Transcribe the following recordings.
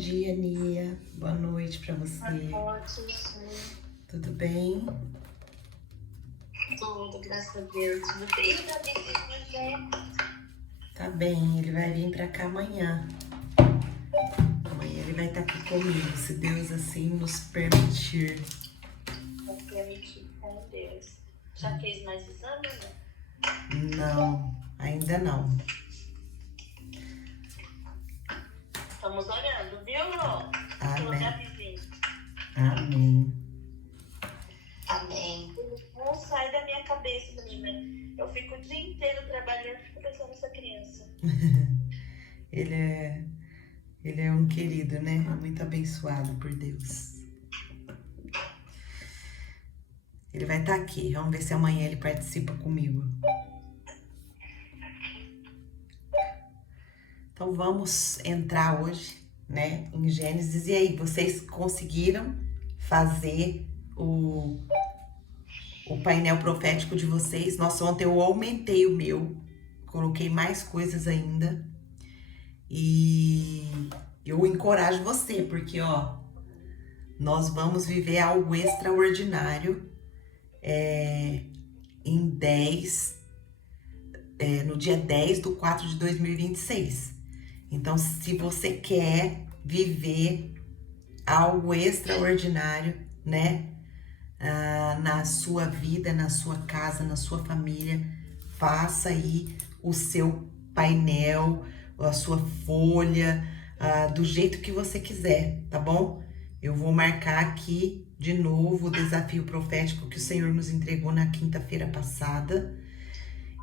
dia, Nia. Boa noite pra você. Ótimo, Tudo bem? tudo, graças a Deus. Você e o Davi, né? Tá bem, ele vai vir pra cá amanhã. Amanhã ele vai estar aqui comigo, se Deus assim nos permitir. Vai permitir com Deus. Já fez mais exames, né? Não, ainda não. Estamos orando, viu, Rô? Pelo Amém. Davizinho. Amém. Amém. Não sai da minha cabeça, menina. Eu fico o dia inteiro trabalhando e fico pensando nessa criança. Ele é um querido, né? Muito abençoado por Deus. Ele vai estar aqui. Vamos ver se amanhã ele participa comigo. Então vamos entrar hoje, né, em Gênesis. E aí, vocês conseguiram fazer o painel profético de vocês? Nossa, ontem eu aumentei o meu, coloquei mais coisas ainda. E eu encorajo você, porque ó, nós vamos viver algo extraordinário no dia 10/4/2026. Então, se você quer viver algo extraordinário, né, na sua vida, na sua casa, na sua família, faça aí o seu painel, a sua folha, do jeito que você quiser, tá bom? Eu vou marcar aqui de novo o desafio profético que o Senhor nos entregou na quinta-feira passada.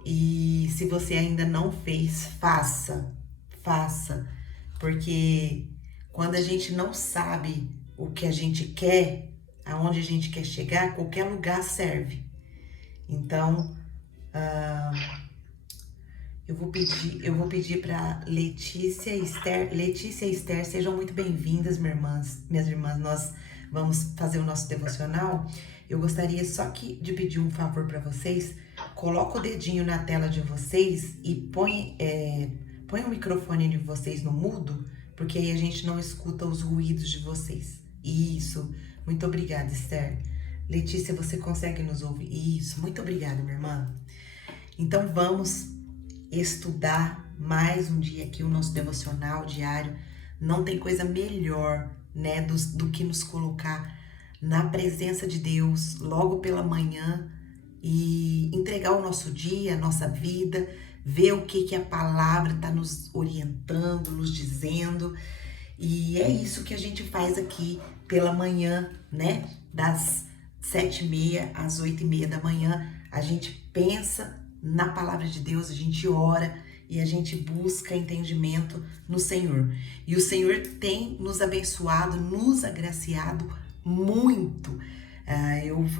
E se você ainda não fez, faça, porque quando a gente não sabe o que a gente quer, aonde a gente quer chegar, qualquer lugar serve. Então, eu vou pedir para Letícia e Esther, sejam muito bem-vindas, minhas irmãs. Nós vamos fazer o nosso devocional. Eu gostaria só de pedir um favor para vocês. Coloca o dedinho na tela de vocês e põe o microfone de vocês no mudo, porque aí a gente não escuta os ruídos de vocês. Isso. Muito obrigada, Esther. Letícia, você consegue nos ouvir? Isso. Muito obrigada, minha irmã. Então vamos estudar mais um dia aqui o nosso devocional diário. Não tem coisa melhor, né, do que nos colocar na presença de Deus logo pela manhã e entregar o nosso dia, a nossa vida, ver o que a palavra está nos orientando, nos dizendo. E é isso que a gente faz aqui pela manhã, né? Das 7h30 às 8h30 da manhã, a gente pensa na palavra de Deus, a gente ora e a gente busca entendimento no Senhor. E o Senhor tem nos abençoado, nos agraciado muito.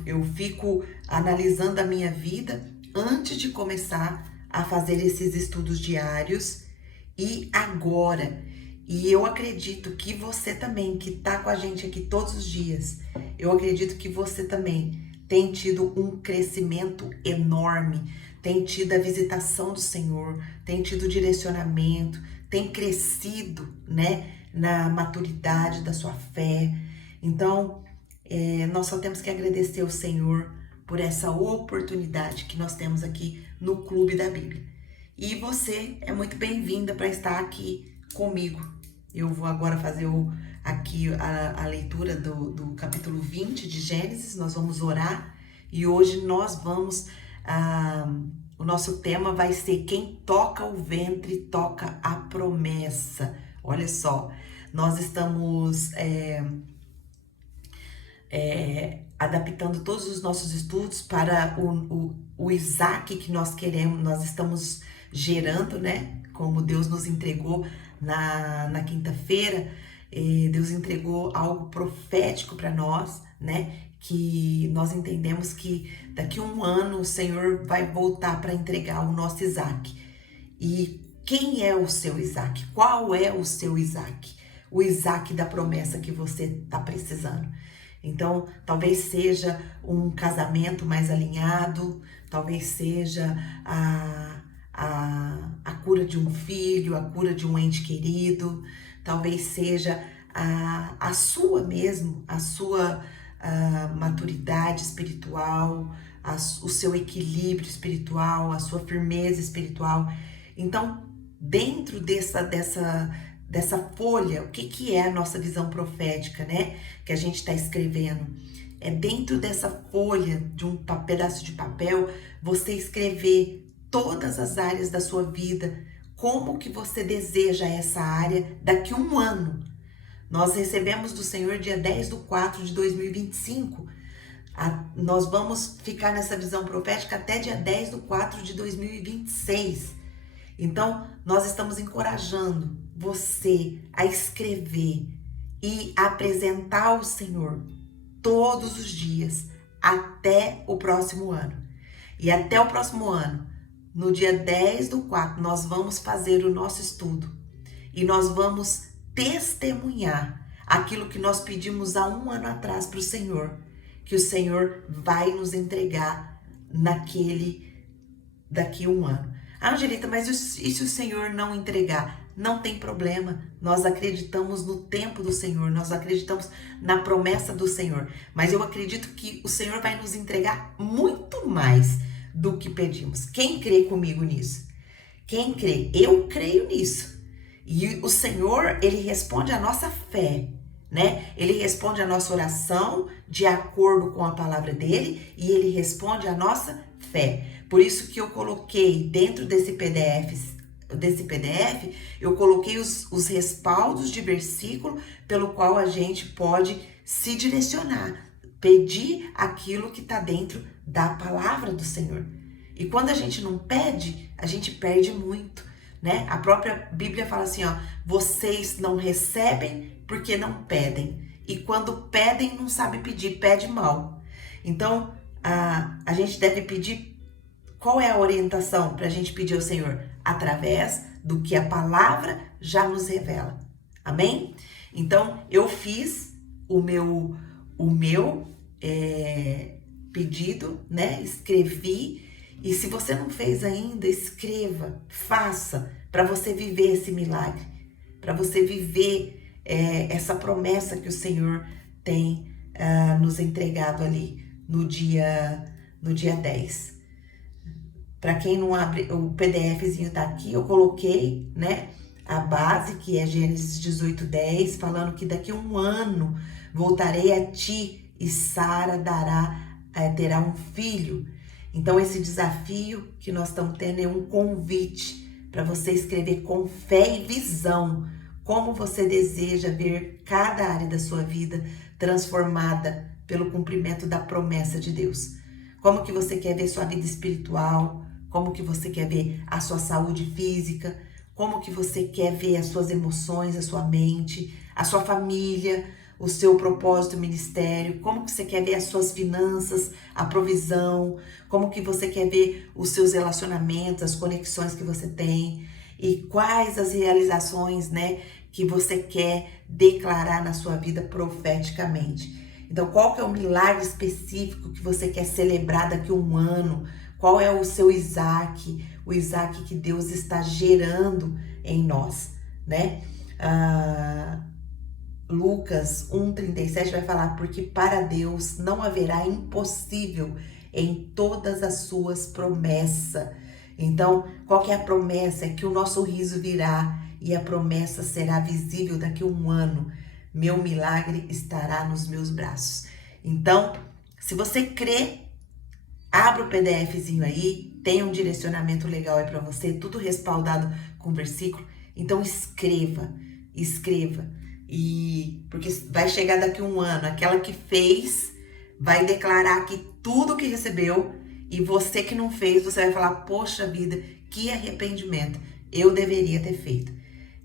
Eu fico analisando a minha vida antes de começar a fazer esses estudos diários e agora. E eu acredito que você também, que tá com a gente aqui todos os dias, eu acredito que você também tem tido um crescimento enorme, tem tido a visitação do Senhor, tem tido direcionamento, tem crescido, né, na maturidade da sua fé. Então, nós só temos que agradecer ao Senhor por essa oportunidade que nós temos aqui no Clube da Bíblia. E você é muito bem-vinda para estar aqui comigo. Eu vou agora fazer aqui a leitura do capítulo 20 de Gênesis. Nós vamos orar e hoje nós vamos... o nosso tema vai ser: quem toca o ventre toca a promessa. Olha só, nós estamos adaptando todos os nossos estudos para o Isaac que nós queremos, nós estamos gerando, né? Como Deus nos entregou na quinta-feira, Deus entregou algo profético para nós, né? Que nós entendemos que daqui a um ano o Senhor vai voltar para entregar o nosso Isaac. E quem é o seu Isaac? Qual é o seu Isaac? O Isaac da promessa que você está precisando. Então, talvez seja um casamento mais alinhado, talvez seja a cura de um filho, a cura de um ente querido, talvez seja a sua mesmo, a sua maturidade espiritual, o seu equilíbrio espiritual, a sua firmeza espiritual. Então, dentro dessa folha, o que é a nossa visão profética, né? Que a gente está escrevendo. É dentro dessa folha, de um pedaço de papel, você escrever todas as áreas da sua vida, como que você deseja essa área daqui a um ano. Nós recebemos do Senhor dia 10/4/2025. Nós vamos ficar nessa visão profética até dia 10/4/2026. Então, nós estamos encorajando você a escrever e apresentar ao Senhor todos os dias até o próximo ano. E até o próximo ano, no dia 10/4, nós vamos fazer o nosso estudo e nós vamos testemunhar aquilo que nós pedimos há um ano atrás para o Senhor, que o Senhor vai nos entregar daqui a um ano. Angelita, mas e se o Senhor não entregar? Não tem problema, nós acreditamos no tempo do Senhor, nós acreditamos na promessa do Senhor, mas eu acredito que o Senhor vai nos entregar muito mais do que pedimos. Quem crê comigo nisso? Quem crê? Eu creio nisso. E o Senhor, Ele responde à nossa fé, né? Ele responde à nossa oração de acordo com a palavra dEle e Ele responde à nossa fé. Por isso que eu coloquei dentro desse PDF, eu coloquei os respaldos de versículo pelo qual a gente pode se direcionar, pedir aquilo que está dentro da palavra do Senhor. E quando a gente não pede, a gente perde muito, né? A própria Bíblia fala assim, ó, vocês não recebem porque não pedem. E quando pedem, não sabe pedir, pede mal. Então, a gente deve pedir. Qual é a orientação para a gente pedir ao Senhor? Através do que a palavra já nos revela. Amém? Então, eu fiz o meu pedido, né? Escrevi. E se você não fez ainda, escreva, faça, para você viver esse milagre, para você viver essa promessa que o Senhor tem nos entregado ali no dia 10. Para quem não abre, o PDFzinho tá aqui, eu coloquei, né, a base, que é Gênesis 18:10, falando que daqui a um ano voltarei a ti e Sara terá um filho. Então, esse desafio que nós estamos tendo é um convite para você escrever com fé e visão como você deseja ver cada área da sua vida transformada pelo cumprimento da promessa de Deus. Como que você quer ver sua vida espiritual, como que você quer ver a sua saúde física, como que você quer ver as suas emoções, a sua mente, a sua família, o seu propósito, ministério, como que você quer ver as suas finanças, a provisão, como que você quer ver os seus relacionamentos, as conexões que você tem e quais as realizações, né, que você quer declarar na sua vida profeticamente. Então, qual que é o milagre específico que você quer celebrar daqui a um ano? Qual é o seu Isaac, o Isaac que Deus está gerando em nós, né? Lucas 1:37 vai falar, porque para Deus não haverá impossível em todas as suas promessas. Então, qual que é a promessa? É que o nosso riso virá e a promessa será visível daqui a um ano. Meu milagre estará nos meus braços. Então, se você crê, abra o PDFzinho aí, tem um direcionamento legal aí para você, tudo respaldado com versículo. Então, escreva. E porque vai chegar daqui a um ano, aquela que fez vai declarar que tudo que recebeu, e você que não fez, você vai falar, poxa vida, que arrependimento, eu deveria ter feito.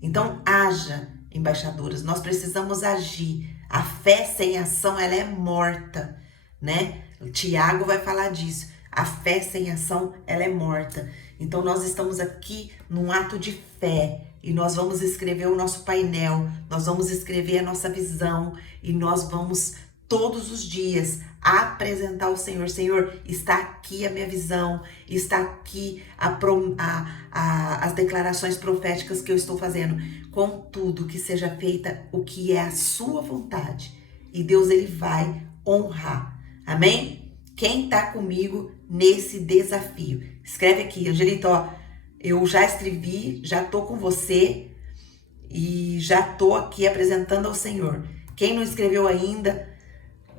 Então, haja, embaixadoras, nós precisamos agir. A fé sem ação, ela é morta, né? Tiago vai falar disso. A fé sem ação, ela é morta. Então, nós estamos aqui num ato de fé e nós vamos escrever o nosso painel, nós vamos escrever a nossa visão e nós vamos todos os dias apresentar ao Senhor. Senhor, está aqui a minha visão, está aqui as declarações proféticas que eu estou fazendo. Contudo, que seja feita o que é a sua vontade. E Deus, ele vai honrar. Amém? Quem tá comigo nesse desafio? Escreve aqui, Angelita, ó, eu já escrevi, já tô com você e já tô aqui apresentando ao Senhor. Quem não escreveu ainda,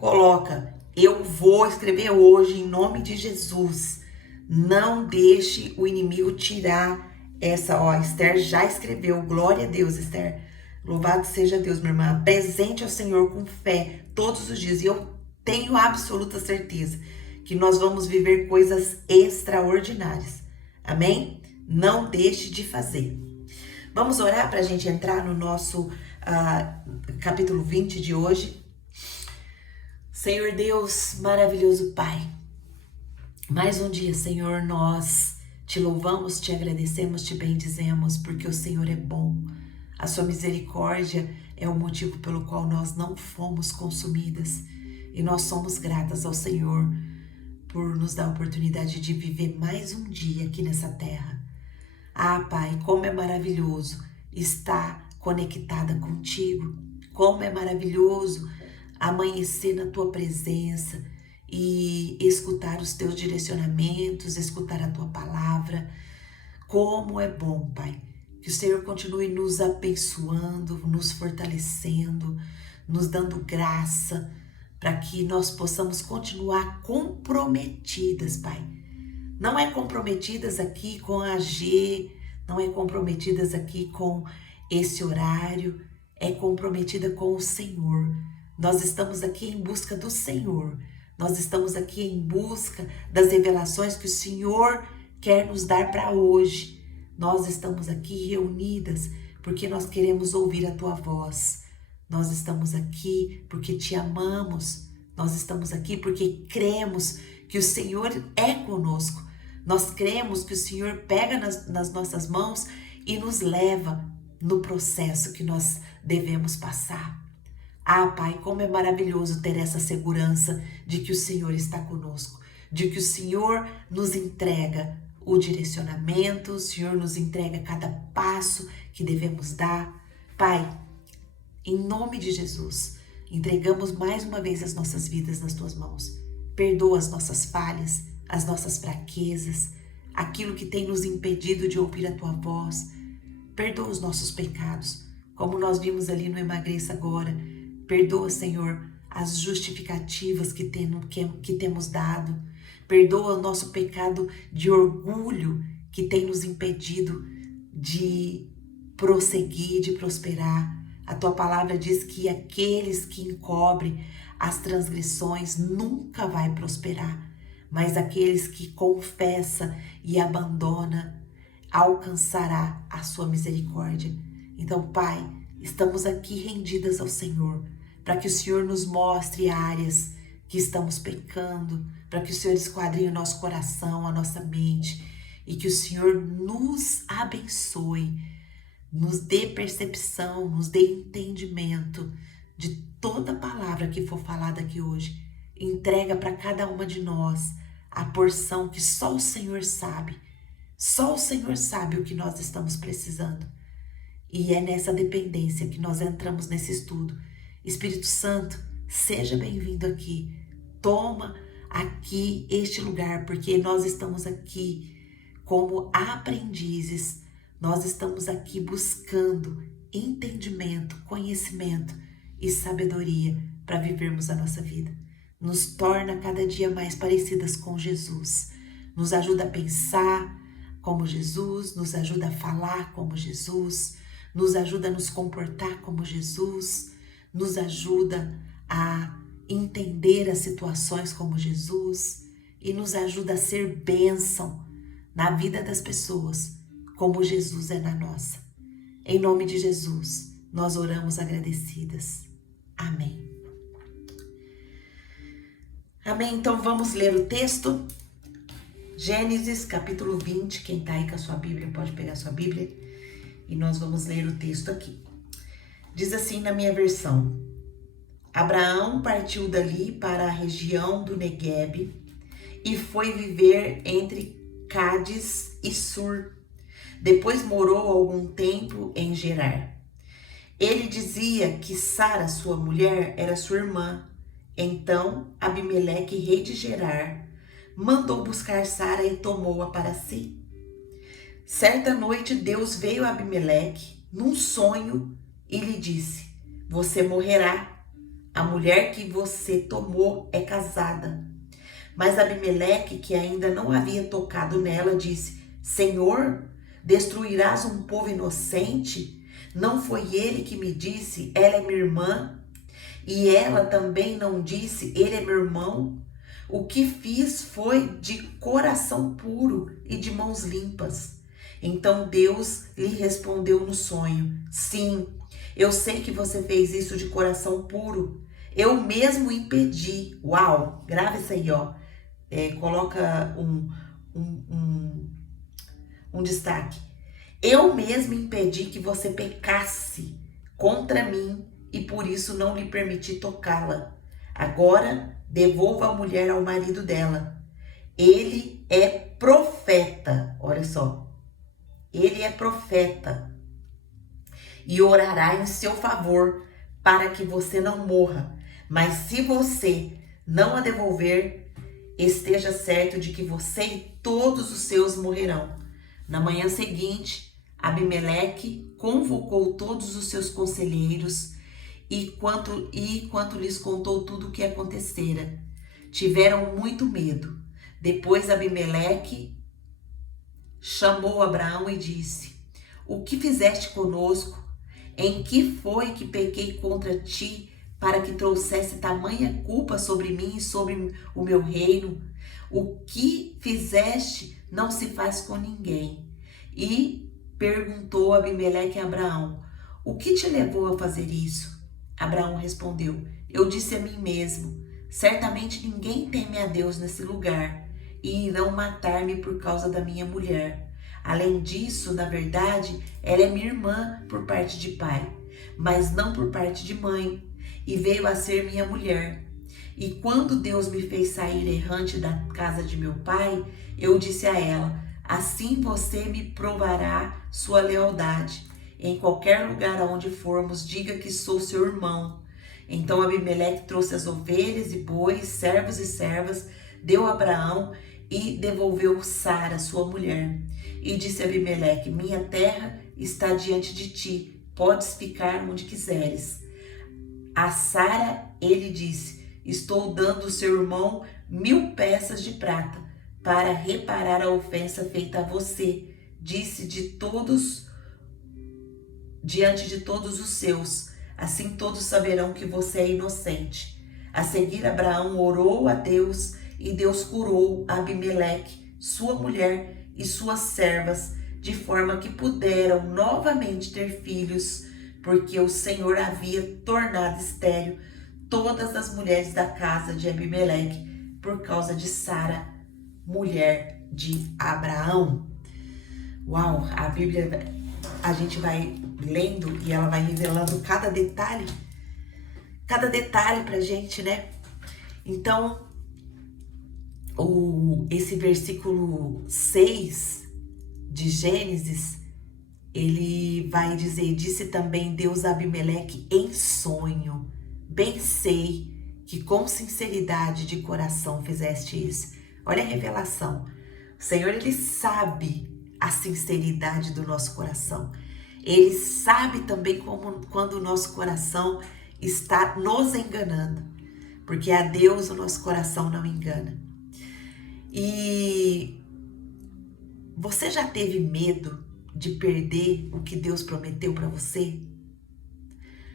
coloca, eu vou escrever hoje em nome de Jesus. Não deixe o inimigo tirar essa, ó, Esther já escreveu, glória a Deus, Esther. Louvado seja Deus, minha irmã. Presente ao Senhor com fé todos os dias. E eu tenho absoluta certeza que nós vamos viver coisas extraordinárias. Amém? Não deixe de fazer. Vamos orar para a gente entrar no nosso capítulo 20 de hoje. Senhor Deus, maravilhoso Pai, mais um dia, Senhor, nós te louvamos, te agradecemos, te bendizemos, porque o Senhor é bom. A sua misericórdia é o motivo pelo qual nós não fomos consumidas. E nós somos gratas ao Senhor por nos dar a oportunidade de viver mais um dia aqui nessa terra. Ah, Pai, como é maravilhoso estar conectada contigo. Como é maravilhoso amanhecer na tua presença e escutar os teus direcionamentos, escutar a tua palavra. Como é bom, Pai, que o Senhor continue nos abençoando, nos fortalecendo, nos dando graça, para que nós possamos continuar comprometidas, Pai. Não é comprometidas aqui com a G, não é comprometidas aqui com esse horário, é comprometida com o Senhor. Nós estamos aqui em busca do Senhor. Nós estamos aqui em busca das revelações que o Senhor quer nos dar para hoje. Nós estamos aqui reunidas porque nós queremos ouvir a tua voz. Nós estamos aqui porque te amamos. Nós estamos aqui porque cremos que o Senhor é conosco. Nós cremos que o Senhor pega nas nossas mãos e nos leva no processo que nós devemos passar. Ah, Pai, como é maravilhoso ter essa segurança de que o Senhor está conosco, de que o Senhor nos entrega o direcionamento, o Senhor nos entrega cada passo que devemos dar. Pai, em nome de Jesus, entregamos mais uma vez as nossas vidas nas tuas mãos. Perdoa as nossas falhas, as nossas fraquezas, aquilo que tem nos impedido de ouvir a tua voz. Perdoa os nossos pecados, como nós vimos ali no Emagreça Agora. Perdoa, Senhor, as justificativas que temos dado. Perdoa o nosso pecado de orgulho que tem nos impedido de prosseguir, de prosperar. A tua palavra diz que aqueles que encobrem as transgressões nunca vai prosperar, mas aqueles que confessa e abandona alcançará a sua misericórdia. Então, Pai, estamos aqui rendidas ao Senhor, para que o Senhor nos mostre áreas que estamos pecando, para que o Senhor esquadrinhe o nosso coração, a nossa mente, e que o Senhor nos abençoe, nos dê percepção, nos dê entendimento de toda palavra que for falada aqui hoje. Entrega para cada uma de nós a porção que só o Senhor sabe. Só o Senhor sabe o que nós estamos precisando. E é nessa dependência que nós entramos nesse estudo. Espírito Santo, seja bem-vindo aqui. Toma aqui este lugar, porque nós estamos aqui como aprendizes. Nós estamos aqui buscando entendimento, conhecimento e sabedoria para vivermos a nossa vida. Nos torna cada dia mais parecidas com Jesus. Nos ajuda a pensar como Jesus, nos ajuda a falar como Jesus, nos ajuda a nos comportar como Jesus, nos ajuda a entender as situações como Jesus e nos ajuda a ser bênção na vida das pessoas, como Jesus é na nossa. Em nome de Jesus, nós oramos agradecidas. Amém. Amém. Então vamos ler o texto. Gênesis capítulo 20. Quem está aí com a sua Bíblia pode pegar a sua Bíblia e nós vamos ler o texto aqui. Diz assim na minha versão: Abraão partiu dali para a região do Neguebe e foi viver entre Cádiz e Sur. Depois morou algum tempo em Gerar. Ele dizia que Sara, sua mulher, era sua irmã. Então Abimeleque, rei de Gerar, mandou buscar Sara e tomou-a para si. Certa noite Deus veio a Abimeleque num sonho e lhe disse: você morrerá. A mulher que você tomou é casada. Mas Abimeleque, que ainda não havia tocado nela, disse: Senhor, destruirás um povo inocente? Não foi ele que me disse, ela é minha irmã? E ela também não disse, ele é meu irmão? O que fiz foi de coração puro e de mãos limpas. Então Deus lhe respondeu no sonho: sim, eu sei que você fez isso de coração puro. Eu mesmo impedi. Uau, grava isso aí, ó. Coloca um destaque. Eu mesmo impedi que você pecasse contra mim e por isso não lhe permiti tocá-la. Agora devolva a mulher ao marido dela. Ele é profeta, olha só. Ele é profeta e orará em seu favor para que você não morra. Mas se você não a devolver, esteja certo de que você e todos os seus morrerão. Na manhã seguinte, Abimeleque convocou todos os seus conselheiros e quanto lhes contou tudo o que acontecera, tiveram muito medo. Depois Abimeleque chamou Abraão e disse: o que fizeste conosco? Em que foi que pequei contra ti para que trouxesse tamanha culpa sobre mim e sobre o meu reino? O que fizeste não se faz com ninguém. E perguntou Abimeleque a Abraão: o que te levou a fazer isso? Abraão respondeu: eu disse a mim mesmo, certamente ninguém teme a Deus nesse lugar, e irão matar-me por causa da minha mulher. Além disso, na verdade, ela é minha irmã por parte de pai, mas não por parte de mãe, e veio a ser minha mulher. E quando Deus me fez sair errante da casa de meu pai, eu disse a ela: assim você me provará sua lealdade. Em qualquer lugar aonde formos, diga que sou seu irmão. Então Abimeleque trouxe as ovelhas e bois, servos e servas, deu a Abraão e devolveu Sara, sua mulher. E disse a Abimeleque: minha terra está diante de ti, podes ficar onde quiseres. A Sara ele disse: estou dando ao seu irmão 1000 peças de prata para reparar a ofensa feita a você. Disse diante de todos os seus, assim todos saberão que você é inocente. A seguir Abraão orou a Deus e Deus curou Abimeleque, sua mulher e suas servas, de forma que puderam novamente ter filhos, porque o Senhor havia tornado estéril todas as mulheres da casa de Abimeleque por causa de Sara, mulher de Abraão. Uau, a Bíblia, a gente vai lendo e ela vai revelando cada detalhe pra gente, né? Então, esse versículo 6 de Gênesis, ele vai dizer: disse também Deus a Abimeleque em sonho: bem sei que com sinceridade de coração fizeste isso. Olha a revelação. O Senhor, ele sabe a sinceridade do nosso coração. Ele sabe também quando o nosso coração está nos enganando, porque a Deus o nosso coração não engana. E você já teve medo de perder o que Deus prometeu para você?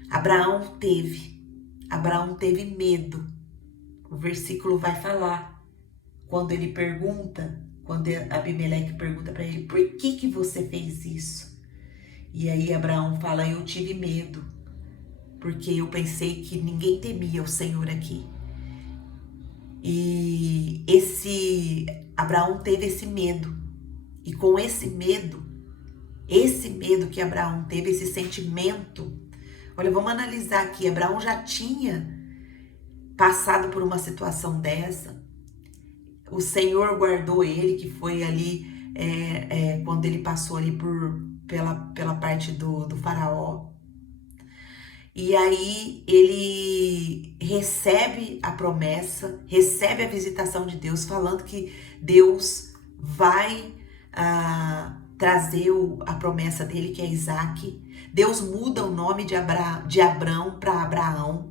Abraão teve medo. O versículo vai falar, quando Abimeleque pergunta para ele: por que você fez isso? E aí Abraão fala: eu tive medo, porque eu pensei que ninguém temia o Senhor aqui. E Abraão teve esse medo. E com esse medo que Abraão teve, esse sentimento, olha, vamos analisar aqui. Abraão já tinha passado por uma situação dessa. O Senhor guardou ele, que foi ali quando ele passou ali pela parte do faraó. E aí ele recebe a promessa, recebe a visitação de Deus, falando que Deus vai trazer a promessa dele, que é Isaac. Deus muda o nome de Abrão para Abraão.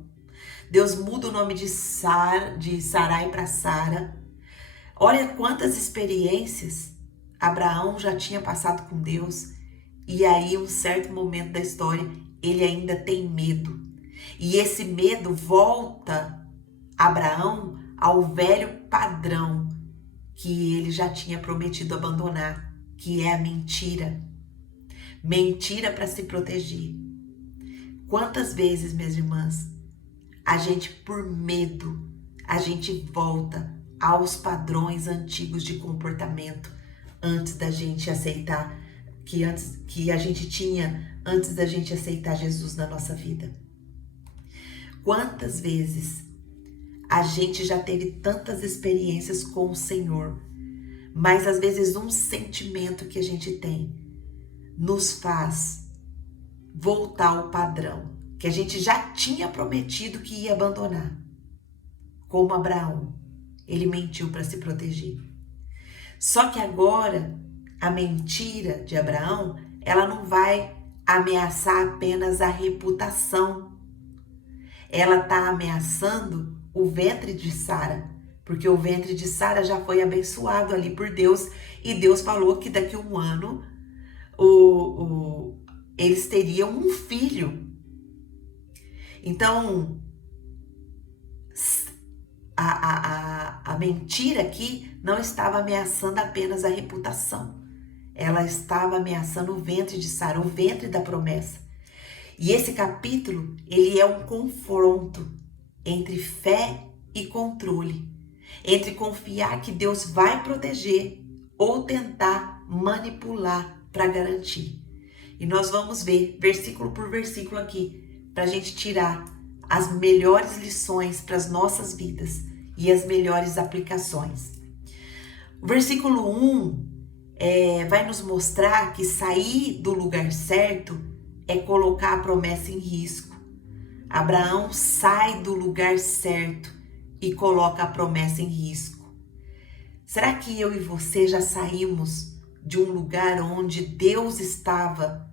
Deus muda o nome de Sarai para Sara. Olha quantas experiências Abraão já tinha passado com Deus. E aí, um certo momento da história, ele ainda tem medo. E esse medo volta Abraão ao velho padrão que ele já tinha prometido abandonar, que é a mentira. Mentira para se proteger. Quantas vezes, minhas irmãs, a gente, por medo, a gente volta aos padrões antigos de comportamento antes da gente aceitar, que a gente tinha antes da gente aceitar Jesus na nossa vida. Quantas vezes a gente já teve tantas experiências com o Senhor, mas às vezes um sentimento que a gente tem nos faz voltar ao padrão que a gente já tinha prometido que ia abandonar. Como Abraão, ele mentiu para se proteger. Só que agora, a mentira de Abraão, ela não vai ameaçar apenas a reputação. Ela está ameaçando o ventre de Sara, porque o ventre de Sara já foi abençoado ali por Deus, e Deus falou que daqui a um ano eles teriam um filho. Então, a mentira aqui não estava ameaçando apenas a reputação. Ela estava ameaçando o ventre de Sara, o ventre da promessa. E esse capítulo, ele é um confronto entre fé e controle. Entre confiar que Deus vai proteger ou tentar manipular para garantir. E nós vamos ver versículo por versículo aqui, para a gente tirar as melhores lições para as nossas vidas e as melhores aplicações. O versículo 1 vai nos mostrar que sair do lugar certo é colocar a promessa em risco. Abraão sai do lugar certo e coloca a promessa em risco. Será que eu e você já saímos de um lugar onde Deus estava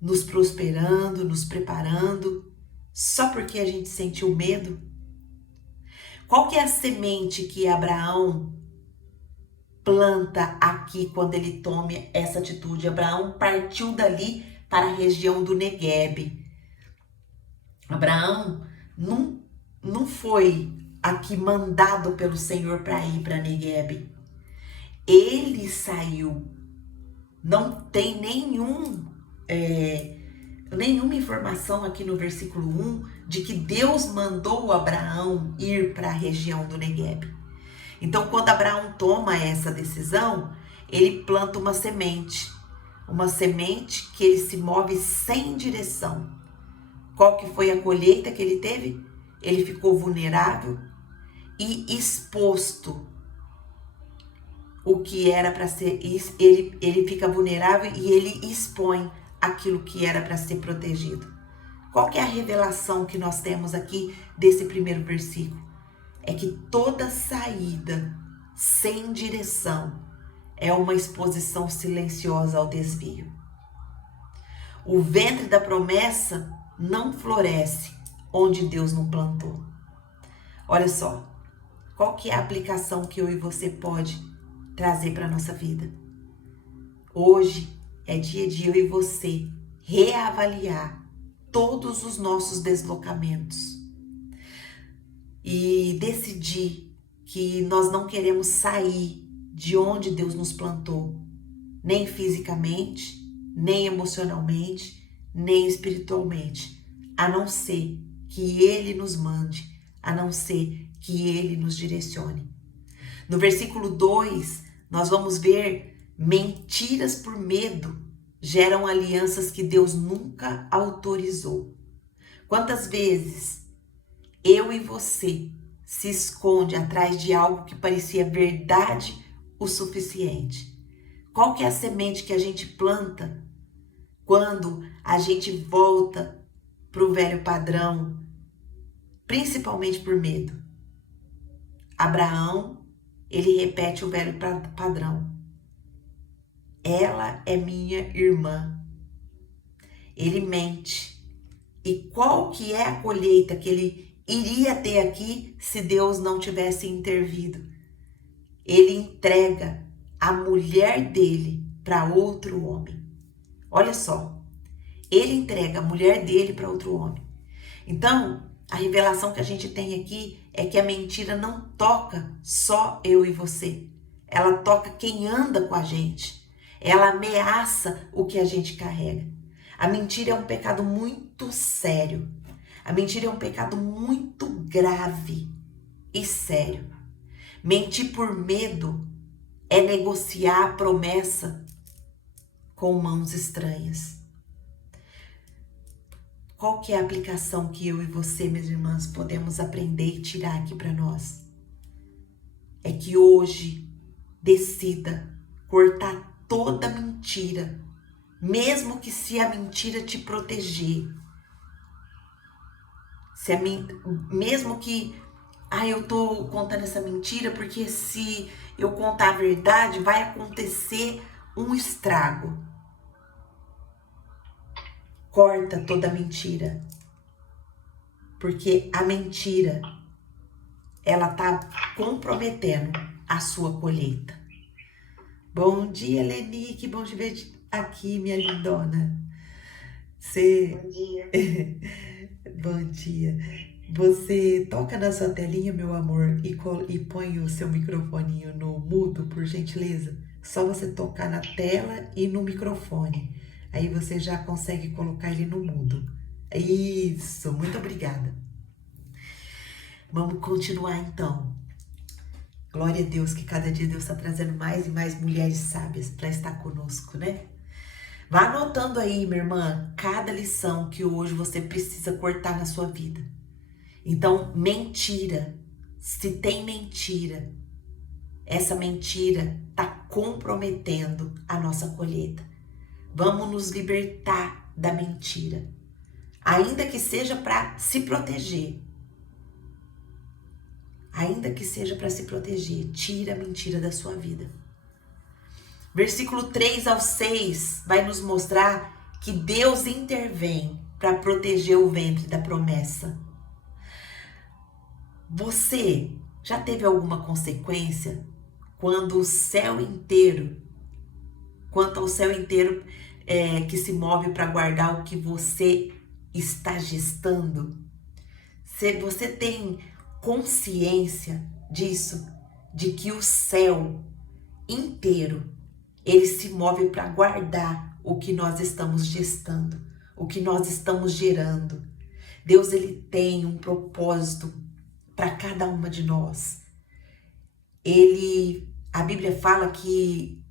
nos prosperando, nos preparando, só porque a gente sentiu medo? Qual que é a semente que Abraão planta aqui quando ele toma essa atitude? Abraão partiu dali para a região do Neguebe. Abraão não foi aqui mandado pelo Senhor para ir para Neguebe. Ele saiu. Não tem nenhuma informação aqui no versículo 1 de que Deus mandou Abraão ir para a região do Neguebe. Então, quando Abraão toma essa decisão, ele planta uma semente que ele se move sem direção. Qual que foi a colheita que ele teve? Ele ficou vulnerável e exposto. O que era para ser, ele fica vulnerável e ele expõe aquilo que era para ser protegido. Qual que é a revelação que nós temos aqui desse primeiro versículo? É que toda saída sem direção é uma exposição silenciosa ao desvio. O ventre da promessa não floresce onde Deus não plantou. Olha só, qual que é a aplicação que eu e você pode trazer para a nossa vida? Hoje é dia de eu e você reavaliar todos os nossos deslocamentos e decidir que nós não queremos sair de onde Deus nos plantou, nem fisicamente, nem emocionalmente, nem espiritualmente, a não ser que Ele nos mande, a não ser que Ele nos direcione. No versículo 2, nós vamos ver mentiras por medo geram alianças que Deus nunca autorizou. Quantas vezes eu e você se esconde atrás de algo que parecia verdade o suficiente? Qual que é a semente que a gente planta quando a gente volta para o velho padrão, principalmente por medo? Abraão, ele repete o velho padrão. Ela é minha irmã. Ele mente. E qual que é a colheita que ele iria ter aqui se Deus não tivesse intervido? Ele entrega a mulher dele para outro homem. Olha só, ele entrega a mulher dele para outro homem. Então, a revelação que a gente tem aqui é que a mentira não toca só eu e você. Ela toca quem anda com a gente. Ela ameaça o que a gente carrega. A mentira é um pecado muito sério. A mentira é um pecado muito grave e sério. Mentir por medo é negociar a promessa com mãos estranhas. Qual que é a aplicação que eu e você, minhas irmãs, podemos aprender e tirar aqui para nós? É que hoje decida cortar toda mentira, mesmo que se a mentira te proteger. Mesmo que, eu tô contando essa mentira porque se eu contar a verdade vai acontecer um estrago. Corta toda mentira, porque a mentira, ela tá comprometendo a sua colheita. Bom dia, Leni, que bom te ver aqui, minha lindona. Bom dia. Bom dia. Você toca na sua telinha, meu amor, e põe o seu microfoninho no mudo, por gentileza? Só você tocar na tela e no microfone. Aí você já consegue colocar ele no mudo. Isso, muito obrigada. Vamos continuar então. Glória a Deus que cada dia Deus está trazendo mais e mais mulheres sábias para estar conosco, né? Vá anotando aí, minha irmã, cada lição que hoje você precisa cortar na sua vida. Então, mentira. Se tem mentira, essa mentira está comprometendo a nossa colheita. Vamos nos libertar da mentira, ainda que seja para se proteger. Ainda que seja para se proteger, tira a mentira da sua vida. Versículo 3 ao 6 vai nos mostrar que Deus intervém para proteger o ventre da promessa. Você já teve alguma consequência quanto ao céu inteiro que se move para guardar o que você está gestando? Se você tem consciência disso, de que o céu inteiro, ele se move para guardar o que nós estamos gestando, o que nós estamos gerando. Deus, ele tem um propósito para cada uma de nós. A Bíblia fala que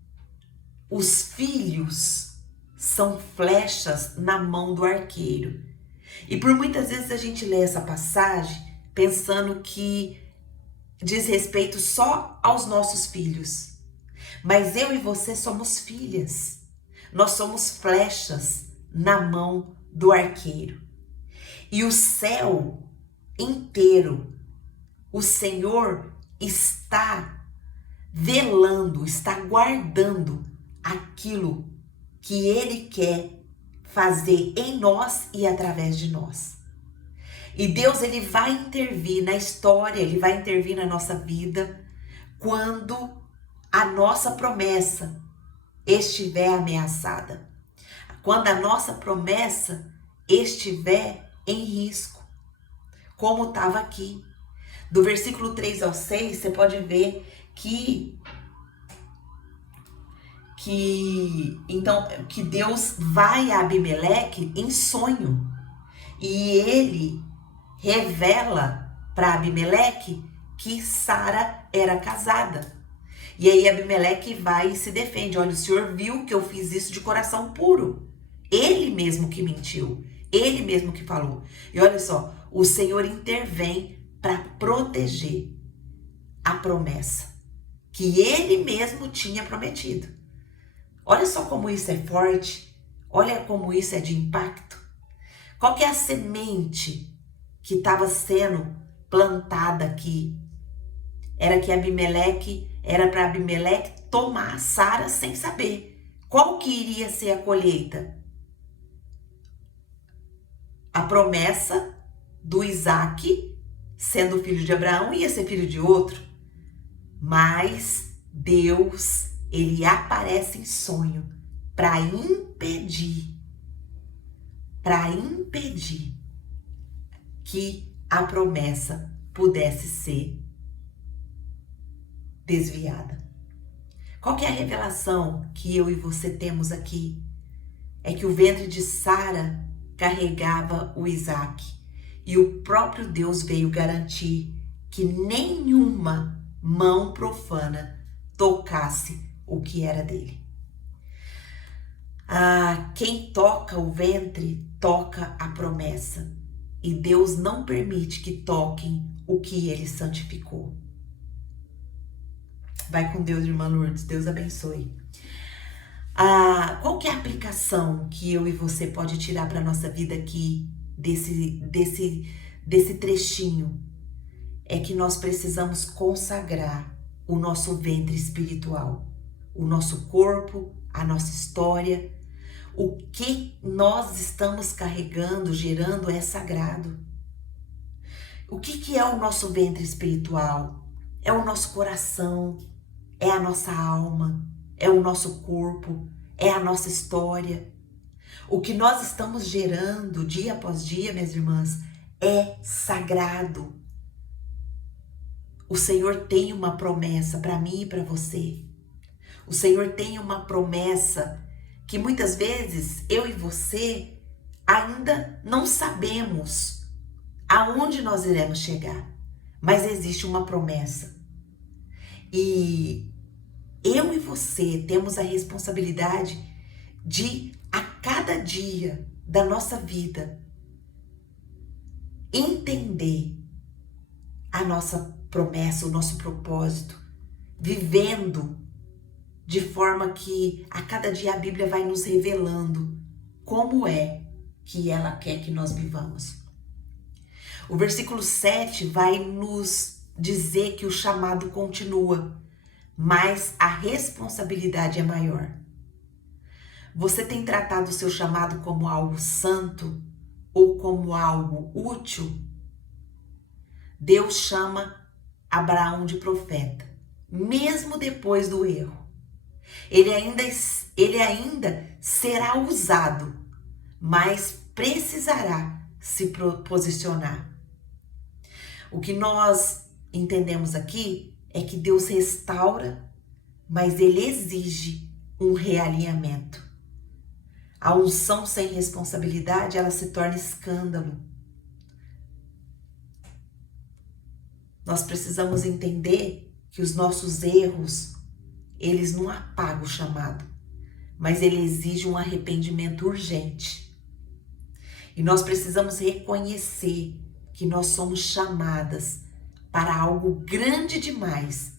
os filhos são flechas na mão do arqueiro. E por muitas vezes a gente lê essa passagem pensando que diz respeito só aos nossos filhos. Mas eu e você somos filhas. Nós somos flechas na mão do arqueiro. E o céu inteiro, o Senhor está velando, está guardando aquilo que Ele quer fazer em nós e através de nós. E Deus, ele vai intervir na história, ele vai intervir na nossa vida quando a nossa promessa estiver ameaçada. Quando a nossa promessa estiver em risco. Como estava aqui. Do versículo 3 ao 6, você pode ver que Deus vai a Abimeleque em sonho. E ele revela para Abimeleque que Sara era casada. E aí Abimeleque vai e se defende. Olha, o senhor viu que eu fiz isso de coração puro. Ele mesmo que mentiu. Ele mesmo que falou. E olha só, o Senhor intervém para proteger a promessa que ele mesmo tinha prometido. Olha só como isso é forte, olha como isso é de impacto. Qual que é a semente que estava sendo plantada aqui? Era para Abimeleque tomar Sara sem saber. Qual que iria ser a colheita? A promessa do Isaac, sendo filho de Abraão, ia ser filho de outro. Mas Deus, ele aparece em sonho para impedir que a promessa pudesse ser desviada. Qual que é a revelação que eu e você temos aqui? É que o ventre de Sara carregava o Isaac e o próprio Deus veio garantir que nenhuma mão profana tocasse o que era dele. Quem toca o ventre, toca a promessa. E Deus não permite que toquem o que ele santificou. Vai com Deus, irmã Lourdes. Deus abençoe. Qual que é a aplicação que eu e você pode tirar para a nossa vida aqui desse trechinho? É que nós precisamos consagrar o nosso ventre espiritual, o nosso corpo, a nossa história. O que nós estamos carregando, gerando é sagrado. O que é o nosso ventre espiritual? É o nosso coração, é a nossa alma, é o nosso corpo, é a nossa história. O que nós estamos gerando dia após dia, minhas irmãs, é sagrado. O Senhor tem uma promessa para mim e para você. O Senhor tem uma promessa que muitas vezes eu e você ainda não sabemos aonde nós iremos chegar, mas existe uma promessa. E eu e você temos a responsabilidade de, a cada dia da nossa vida, entender a nossa promessa, o nosso propósito, vivendo de forma que a cada dia a Bíblia vai nos revelando como é que ela quer que nós vivamos. O versículo 7 vai nos dizer que o chamado continua, mas a responsabilidade é maior. Você tem tratado o seu chamado como algo santo ou como algo útil? Deus chama Abraão de profeta, mesmo depois do erro. Ele ainda será usado, mas precisará se posicionar. O que nós entendemos aqui é que Deus restaura, mas ele exige um realinhamento. A unção sem responsabilidade, ela se torna escândalo. Nós precisamos entender que os nossos erros, eles não apagam o chamado, mas ele exige um arrependimento urgente. E nós precisamos reconhecer que nós somos chamadas para algo grande demais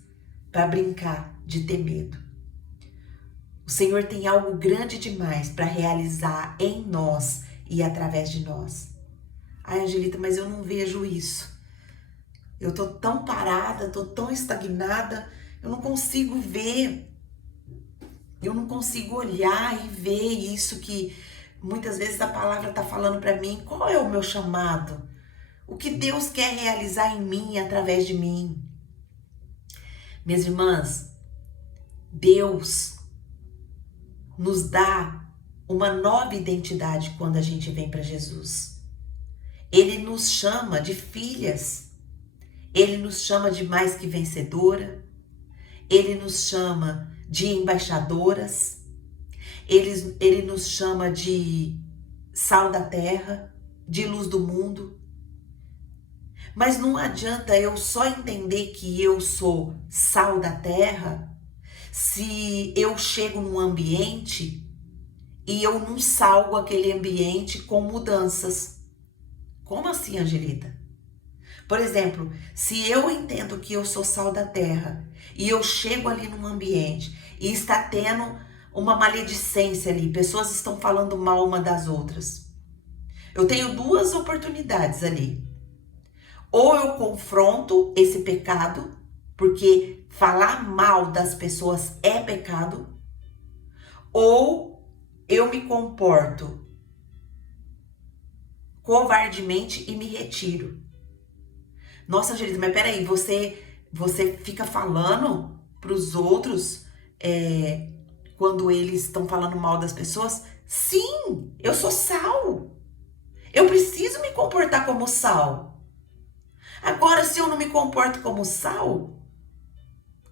para brincar de ter medo. O Senhor tem algo grande demais para realizar em nós e através de nós. Ai, Angelita, mas eu não vejo isso. Eu tô tão parada, tô tão estagnada, eu não consigo ver, eu não consigo olhar e ver isso que muitas vezes a palavra tá falando para mim. Qual é o meu chamado? O que Deus quer realizar em mim, através de mim? Minhas irmãs, Deus nos dá uma nova identidade quando a gente vem para Jesus. Ele nos chama de filhas. Ele nos chama de mais que vencedora. Ele nos chama de embaixadoras. Ele nos chama de sal da terra, de luz do mundo. Mas não adianta eu só entender que eu sou sal da terra se eu chego num ambiente e eu não salgo aquele ambiente com mudanças. Como assim, Angelita? Por exemplo, se eu entendo que eu sou sal da terra e eu chego ali num ambiente e está tendo uma maledicência ali, pessoas estão falando mal uma das outras, eu tenho duas oportunidades ali. Ou eu confronto esse pecado, porque falar mal das pessoas é pecado, ou eu me comporto covardemente e me retiro. Nossa, Angelita, mas peraí, você fica falando para os outros quando eles estão falando mal das pessoas? Sim, eu sou sal. Eu preciso me comportar como sal. Agora, se eu não me comporto como sal,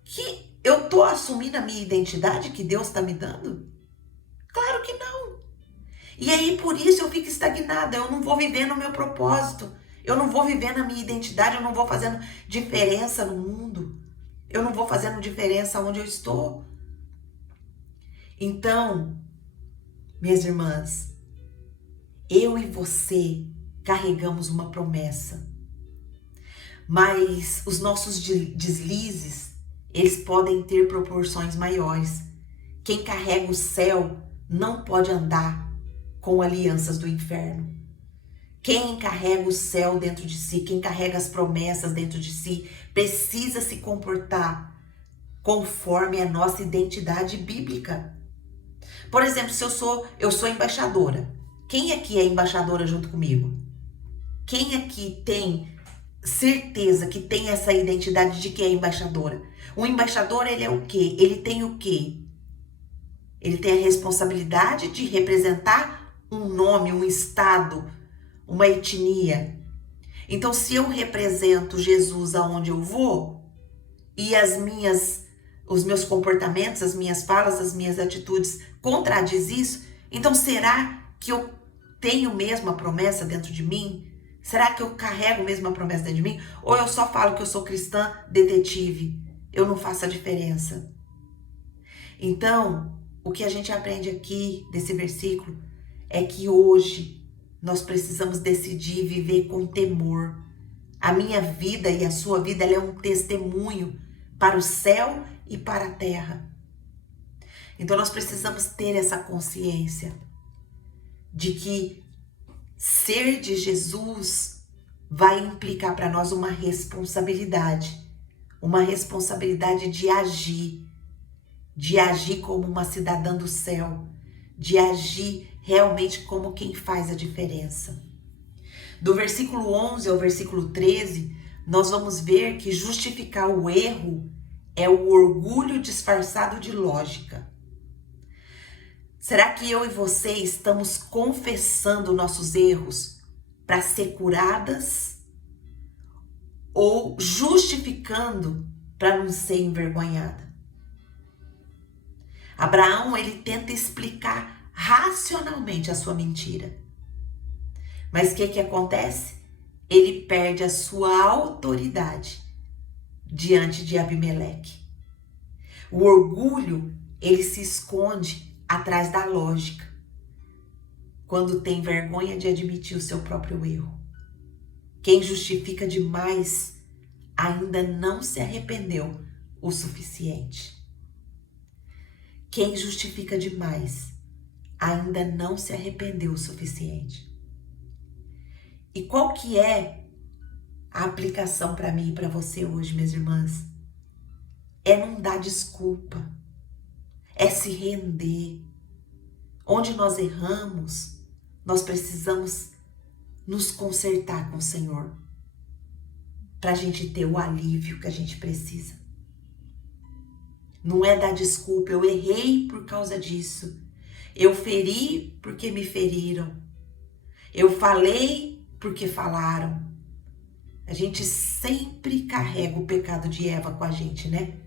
que eu tô assumindo a minha identidade que Deus está me dando? Claro que não. E aí, por isso eu fico estagnada, eu não vou vivendo o meu propósito, eu não vou vivendo a minha identidade, eu não vou fazendo diferença no mundo, eu não vou fazendo diferença onde eu estou. Então, minhas irmãs, eu e você carregamos uma promessa, mas os nossos deslizes, eles podem ter proporções maiores. Quem carrega o céu não pode andar com alianças do inferno. Quem carrega o céu dentro de si, quem carrega as promessas dentro de si, precisa se comportar conforme a nossa identidade bíblica. Por exemplo, se eu sou embaixadora. Quem aqui é embaixadora junto comigo? Quem aqui tem certeza que tem essa identidade de que é embaixadora? O embaixador, ele é o quê? Ele tem o quê? Ele tem a responsabilidade de representar um nome, um estado, uma etnia. Então, se eu represento Jesus aonde eu vou, e os meus comportamentos, as minhas falas, as minhas atitudes contradiz isso, então será que eu tenho mesmo a promessa dentro de mim? Será que eu carrego mesmo a promessa dentro de mim? Ou eu só falo que eu sou cristã detetive? Eu não faço a diferença. Então, o que a gente aprende aqui desse versículo é que hoje nós precisamos decidir viver com temor. A minha vida e a sua vida, ela é um testemunho para o céu e para a terra. Então nós precisamos ter essa consciência de que ser de Jesus vai implicar para nós uma responsabilidade de agir como uma cidadã do céu, de agir realmente como quem faz a diferença. Do versículo 11 ao versículo 13, nós vamos ver que justificar o erro é o orgulho disfarçado de lógica. Será que eu e você estamos confessando nossos erros para ser curadas ou justificando para não ser envergonhada? Abraão, ele tenta explicar racionalmente a sua mentira. Mas o que acontece? Ele perde a sua autoridade diante de Abimeleque. O orgulho, ele se esconde atrás da lógica, quando tem vergonha de admitir o seu próprio erro. Quem justifica demais ainda não se arrependeu o suficiente. Quem justifica demais ainda não se arrependeu o suficiente. E qual que é a aplicação para mim e para você hoje, minhas irmãs? É não dar desculpa, é se render. Onde nós erramos, nós precisamos nos consertar com o Senhor, para a gente ter o alívio que a gente precisa. Não é dar desculpa, eu errei por causa disso, eu feri porque me feriram, eu falei porque falaram. A gente sempre carrega o pecado de Eva com a gente, né?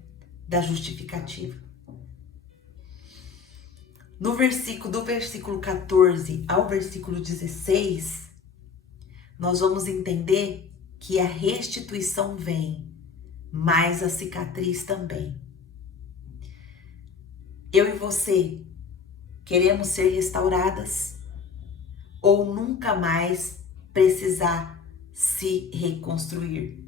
Da justificativa. Do versículo 14 ao versículo 16, nós vamos entender que a restituição vem, mas a cicatriz também. Eu e você queremos ser restauradas ou nunca mais precisar se reconstruir.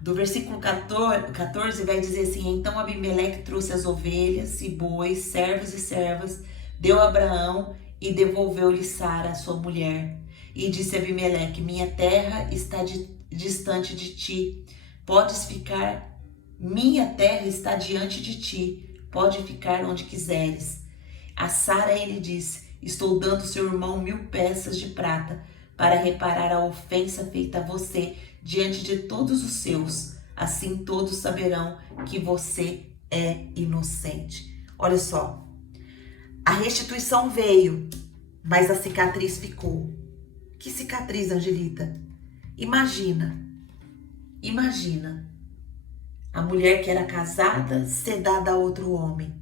Do versículo 14 vai dizer assim: então Abimeleque trouxe as ovelhas e bois, servos e servas, deu a Abraão e devolveu-lhe Sara, sua mulher. E disse Abimeleque: minha terra está distante de ti, podes ficar, minha terra está diante de ti, pode ficar onde quiseres. A Sara ele disse: estou dando seu irmão 1000 peças de prata para reparar a ofensa feita a você diante de todos os seus. Assim todos saberão que você é inocente. Olha só, a restituição veio, mas a cicatriz ficou. Que cicatriz, Angelita? Imagina a mulher que era casada ser dada a outro homem.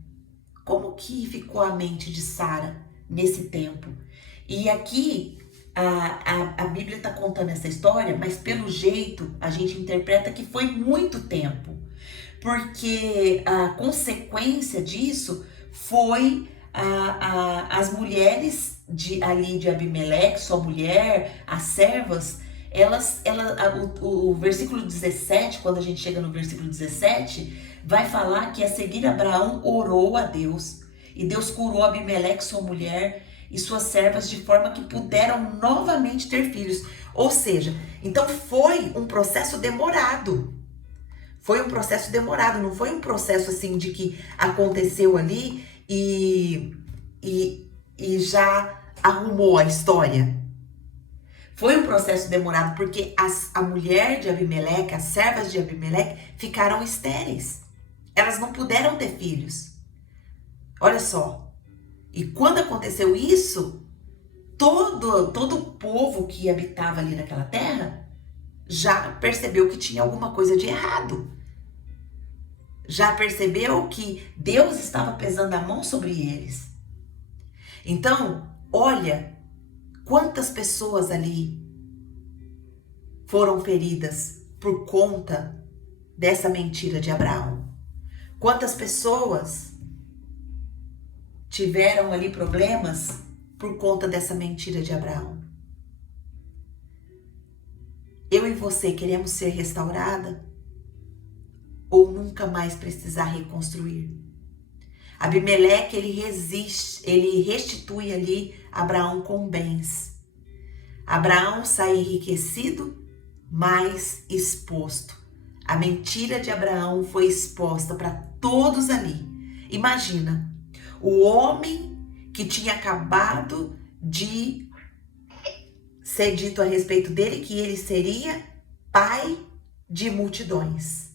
Como que ficou a mente de Sara nesse tempo? E aqui a Bíblia está contando essa história, mas pelo jeito a gente interpreta que foi muito tempo, porque a consequência disso foi as mulheres de Abimeleque, sua mulher, as servas, o versículo 17, quando a gente chega no versículo 17, vai falar que a seguir Abraão orou a Deus, e Deus curou Abimeleque, sua mulher, e suas servas de forma que puderam novamente ter filhos. Ou seja, então foi um processo demorado. Foi um processo demorado, não foi um processo assim de que aconteceu ali e já arrumou a história. Foi um processo demorado porque a mulher de Abimeleque, as servas de Abimeleque ficaram estéreis. Elas não puderam ter filhos. Olha só. E quando aconteceu isso, todo o povo que habitava ali naquela terra já percebeu que tinha alguma coisa de errado. Já percebeu que Deus estava pesando a mão sobre eles. Então, olha quantas pessoas ali foram feridas por conta dessa mentira de Abraão. Quantas pessoas tiveram ali problemas por conta dessa mentira de Abraão. Eu e você queremos ser restaurada ou nunca mais precisar reconstruir? Abimeleque, ele restitui ali Abraão com bens. Abraão sai enriquecido, mas exposto. A mentira de Abraão foi exposta para todos ali. Imagina, o homem que tinha acabado de ser dito a respeito dele que ele seria pai de multidões.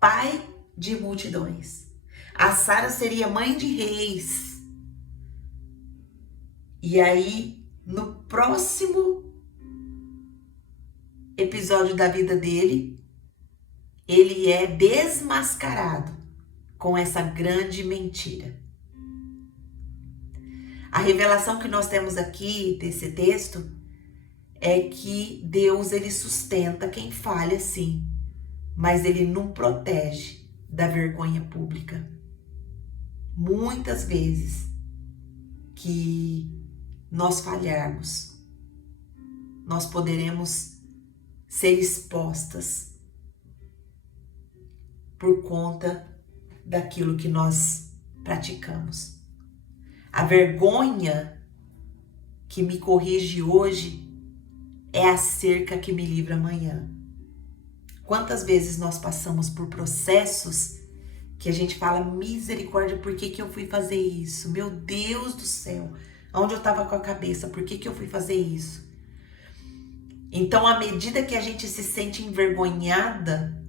Pai de multidões. A Sara seria mãe de reis. E aí, no próximo episódio da vida dele, ele é desmascarado com essa grande mentira. A revelação que nós temos aqui desse texto é que Deus, ele sustenta quem falha, sim, mas ele não protege da vergonha pública. Muitas vezes que nós falharmos, nós poderemos ser expostas por conta daquilo que nós praticamos. A vergonha que me corrige hoje é a cerca que me livra amanhã. Quantas vezes nós passamos por processos que a gente fala, misericórdia, por que eu fui fazer isso? Meu Deus do céu, onde eu estava com a cabeça? Por que eu fui fazer isso? Então, à medida que a gente se sente envergonhada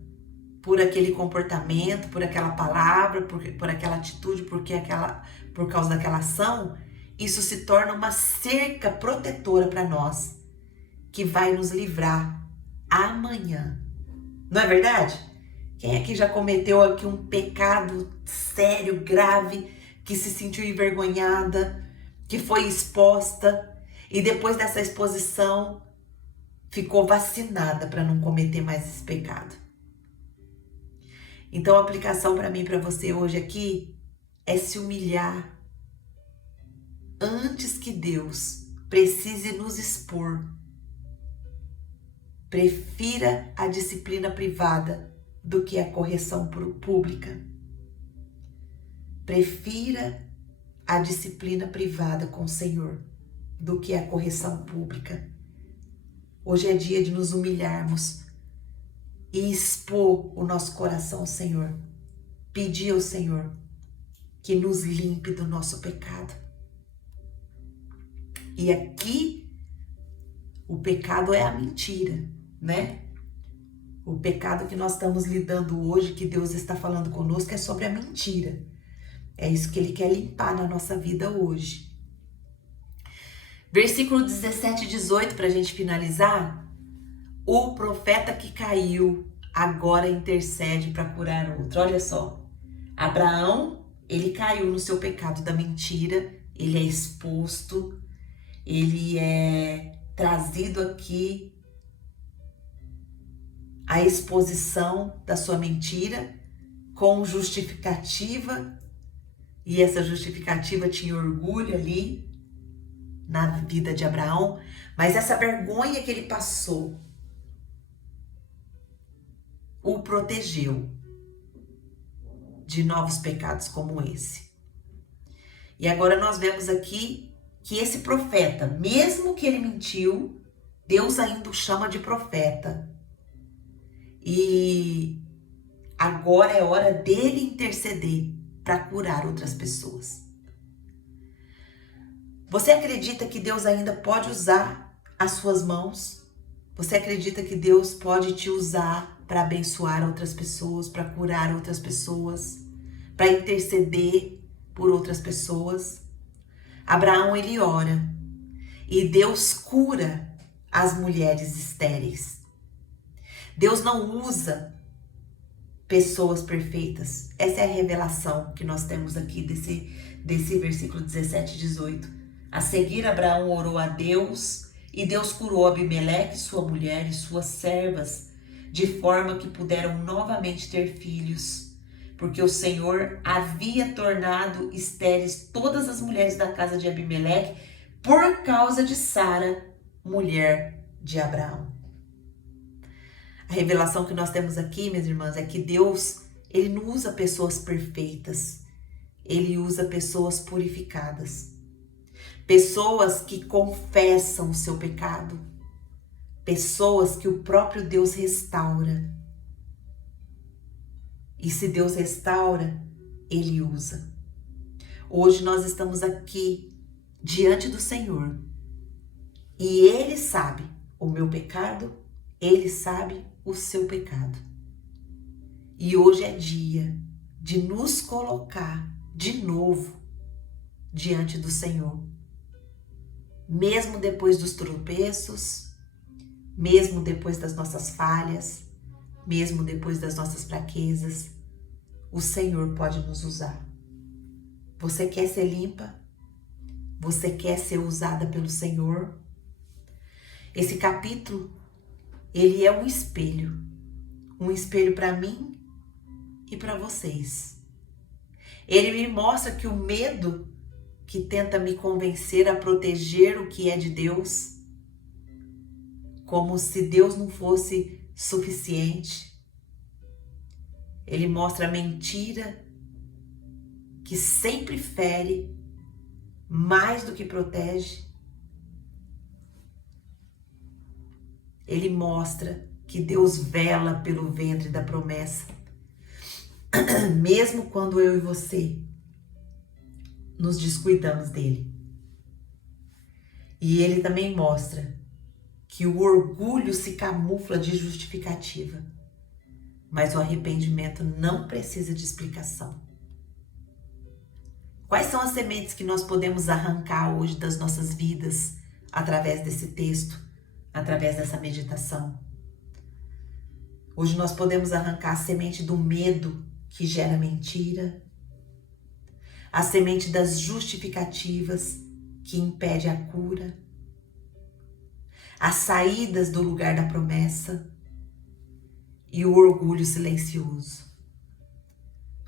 por aquele comportamento, por aquela palavra, por aquela atitude, por causa daquela ação, isso se torna uma cerca protetora para nós, que vai nos livrar amanhã. Não é verdade? Quem aqui já cometeu aqui um pecado sério, grave, que se sentiu envergonhada, que foi exposta e depois dessa exposição ficou vacinada para não cometer mais esse pecado? Então a aplicação para mim e para você hoje aqui é se humilhar antes que Deus precise nos expor, Prefira a disciplina privada do que a correção pública. Prefira a disciplina privada com o Senhor do que a correção pública. Hoje é dia de nos humilharmos e expor o nosso coração ao Senhor. Pedir ao Senhor que nos limpe do nosso pecado. E aqui, o pecado é a mentira, né? O pecado que nós estamos lidando hoje, que Deus está falando conosco, é sobre a mentira. É isso que Ele quer limpar na nossa vida hoje. Versículo 17 e 18, para a gente finalizar. O profeta que caiu agora intercede para curar outro. Olha só, Abraão, ele caiu no seu pecado da mentira, ele é exposto, ele é trazido aqui à exposição da sua mentira com justificativa, e essa justificativa tinha orgulho ali na vida de Abraão, mas essa vergonha que ele passou o protegeu de novos pecados como esse. E agora nós vemos aqui que esse profeta, mesmo que ele mentiu, Deus ainda o chama de profeta. E agora é hora dele interceder para curar outras pessoas. Você acredita que Deus ainda pode usar as suas mãos? Você acredita que Deus pode te usar para abençoar outras pessoas, para curar outras pessoas, para interceder por outras pessoas? Abraão, ele ora e Deus cura as mulheres estéreis. Deus não usa pessoas perfeitas. Essa é a revelação que nós temos aqui desse versículo 17 e 18. A seguir, Abraão orou a Deus e Deus curou Abimeleque, sua mulher e suas servas, de forma que puderam novamente ter filhos, porque o Senhor havia tornado estéreis todas as mulheres da casa de Abimeleque por causa de Sara, mulher de Abraão. A revelação que nós temos aqui, minhas irmãs, é que Deus, ele não usa pessoas perfeitas, ele usa pessoas purificadas. Pessoas que confessam o seu pecado. Pessoas que o próprio Deus restaura. E se Deus restaura, Ele usa. Hoje nós estamos aqui diante do Senhor. E Ele sabe o meu pecado, Ele sabe o seu pecado. E hoje é dia de nos colocar de novo diante do Senhor. Mesmo depois dos tropeços, mesmo depois das nossas falhas, mesmo depois das nossas fraquezas, o Senhor pode nos usar. Você quer ser limpa? Você quer ser usada pelo Senhor? Esse capítulo, ele é um espelho para mim e para vocês. Ele me mostra que o medo que tenta me convencer a proteger o que é de Deus, como se Deus não fosse suficiente. Ele mostra a mentira que sempre fere mais do que protege. Ele mostra que Deus vela pelo ventre da promessa, mesmo quando eu e você nos descuidamos dele. E ele também mostra que o orgulho se camufla de justificativa, mas o arrependimento não precisa de explicação. Quais são as sementes que nós podemos arrancar hoje das nossas vidas através desse texto, através dessa meditação? Hoje nós podemos arrancar a semente do medo que gera mentira, a semente das justificativas que impede a cura, as saídas do lugar da promessa e o orgulho silencioso.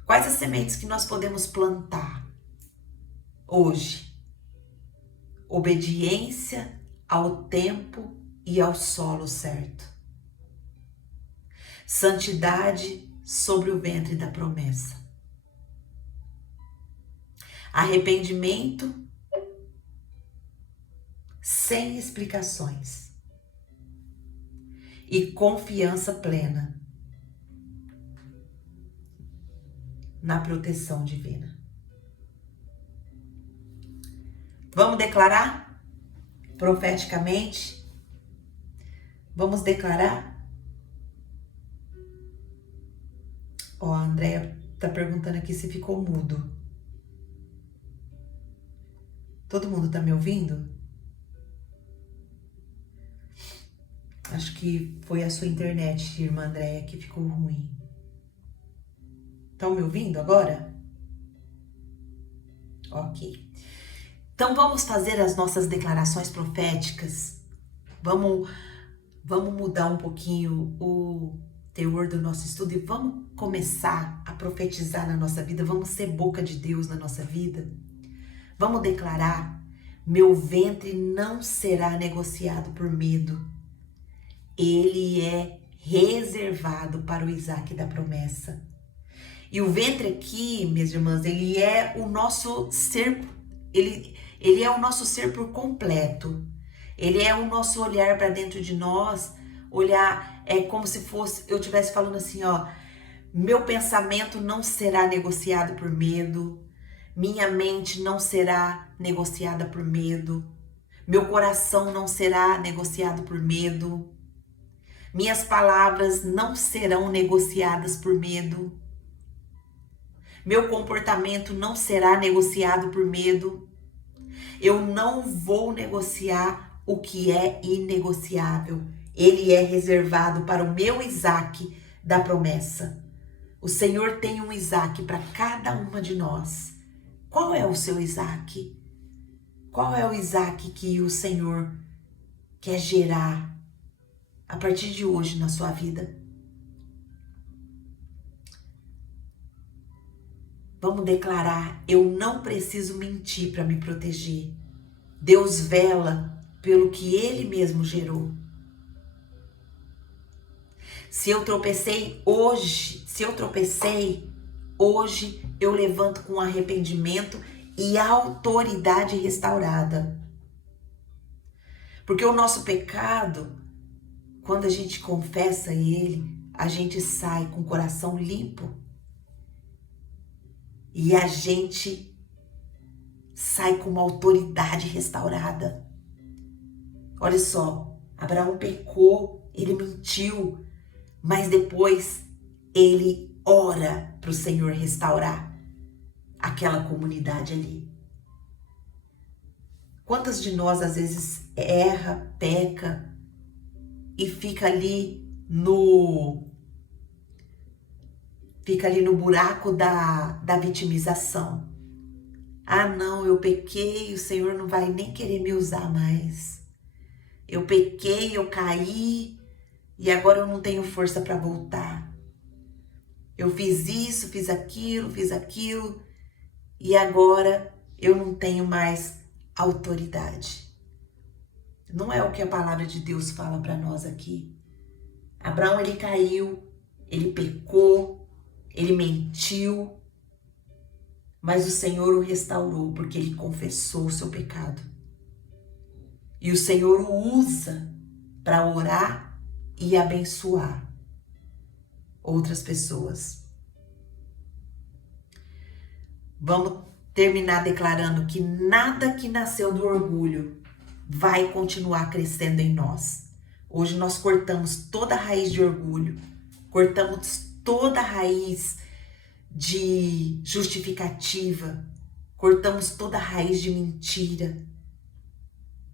Quais as sementes que nós podemos plantar hoje? Obediência ao tempo e ao solo certo. Santidade sobre o ventre da promessa. Arrependimento sem explicações. E confiança plena na proteção divina. Vamos declarar profeticamente? Vamos declarar? Ó, a Andréia tá perguntando aqui se ficou mudo. Todo mundo tá me ouvindo? Acho que foi a sua internet, irmã Andréia, que ficou ruim. Estão me ouvindo agora? Ok. Então vamos fazer as nossas declarações proféticas. Vamos mudar um pouquinho o teor do nosso estudo e vamos começar a profetizar na nossa vida. Vamos ser boca de Deus na nossa vida. Vamos declarar: meu ventre não será negociado por medo. Ele é reservado para o Isaac da promessa. E o ventre aqui, minhas irmãs, ele é o nosso ser, ele é o nosso ser por completo. Ele é o nosso olhar para dentro de nós, olhar, é como se fosse, eu estivesse falando assim, ó, meu pensamento não será negociado por medo, minha mente não será negociada por medo, meu coração não será negociado por medo, minhas palavras não serão negociadas por medo, meu comportamento não será negociado por medo, eu não vou negociar o que é inegociável. Ele é reservado para o meu Isaac da promessa. O Senhor tem um Isaac para cada uma de nós. Qual é o seu Isaac? Qual é o Isaac que o Senhor quer gerar a partir de hoje na sua vida? Vamos declarar: eu não preciso mentir para me proteger. Deus vela pelo que Ele mesmo gerou. Se eu tropecei hoje, eu levanto com arrependimento e autoridade restaurada. Porque o nosso pecado, quando a gente confessa ele, a gente sai com o coração limpo. E a gente sai com uma autoridade restaurada. Olha só, Abraão pecou, ele mentiu, mas depois ele ora para o Senhor restaurar aquela comunidade ali. Quantas de nós às vezes erra, peca e fica ali no buraco da vitimização. Ah, não, eu pequei, o Senhor não vai nem querer me usar mais. Eu pequei, eu caí e agora eu não tenho força para voltar. Eu fiz isso, fiz aquilo e agora eu não tenho mais autoridade. Não é o que a palavra de Deus fala para nós aqui. Abraão, ele caiu, ele pecou, ele mentiu, mas o Senhor o restaurou porque ele confessou o seu pecado. E o Senhor o usa para orar e abençoar outras pessoas. Vamos terminar declarando que nada que nasceu do orgulho vai continuar crescendo em nós. Hoje nós cortamos toda a raiz de orgulho, cortamos toda a raiz de justificativa, cortamos toda a raiz de mentira,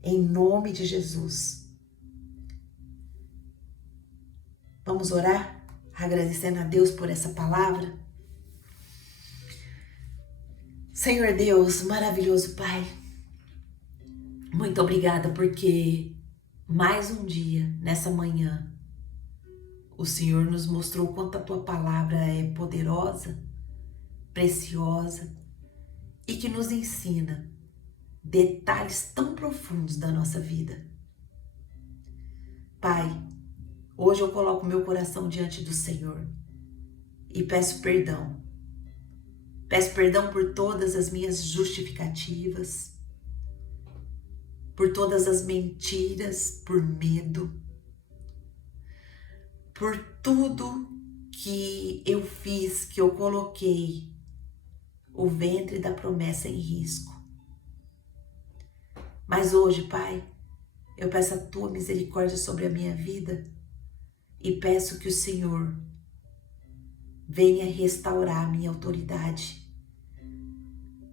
em nome de Jesus. Vamos orar, agradecendo a Deus por essa palavra. Senhor Deus, maravilhoso Pai, muito obrigada porque mais um dia, nessa manhã, o Senhor nos mostrou quanto a Tua palavra é poderosa, preciosa e que nos ensina detalhes tão profundos da nossa vida. Pai, Hoje eu coloco meu coração diante do Senhor e peço perdão. Peço perdão por todas as minhas justificativas, por todas as mentiras, por medo, por tudo que eu fiz, que eu coloquei o ventre da promessa em risco. Mas hoje, Pai, eu peço a tua misericórdia sobre a minha vida e peço que o Senhor venha restaurar a minha autoridade.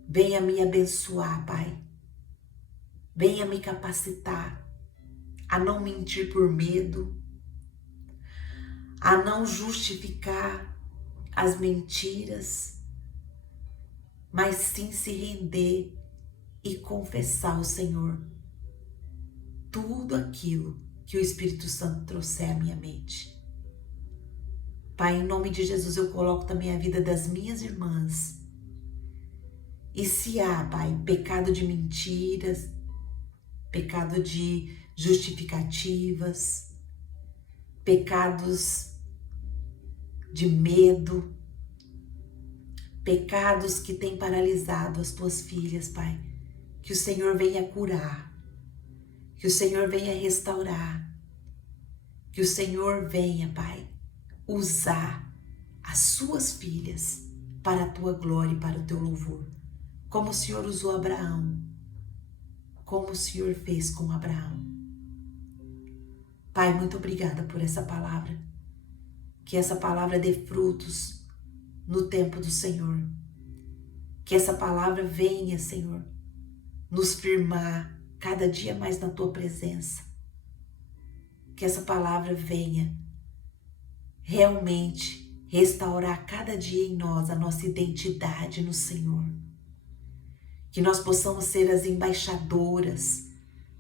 Venha me abençoar, Pai. Venha me capacitar a não mentir por medo, a não justificar as mentiras, mas sim se render e confessar ao Senhor tudo aquilo que o Espírito Santo trouxer à minha mente. Pai, em nome de Jesus, eu coloco também a vida das minhas irmãs. E se há, Pai, pecado de mentiras, pecado de justificativas, pecados de medo, pecados que têm paralisado as tuas filhas, Pai, que o Senhor venha curar, que o Senhor venha restaurar, que o Senhor venha, Pai, usar as suas filhas para a tua glória e para o teu louvor, como o Senhor usou Abraão, como o Senhor fez com Abraão. Pai, muito obrigada por essa palavra, que essa palavra dê frutos no tempo do Senhor, que essa palavra venha, Senhor, nos firmar cada dia mais na tua presença, que essa palavra venha realmente restaurar cada dia em nós a nossa identidade no Senhor, que nós possamos ser as embaixadoras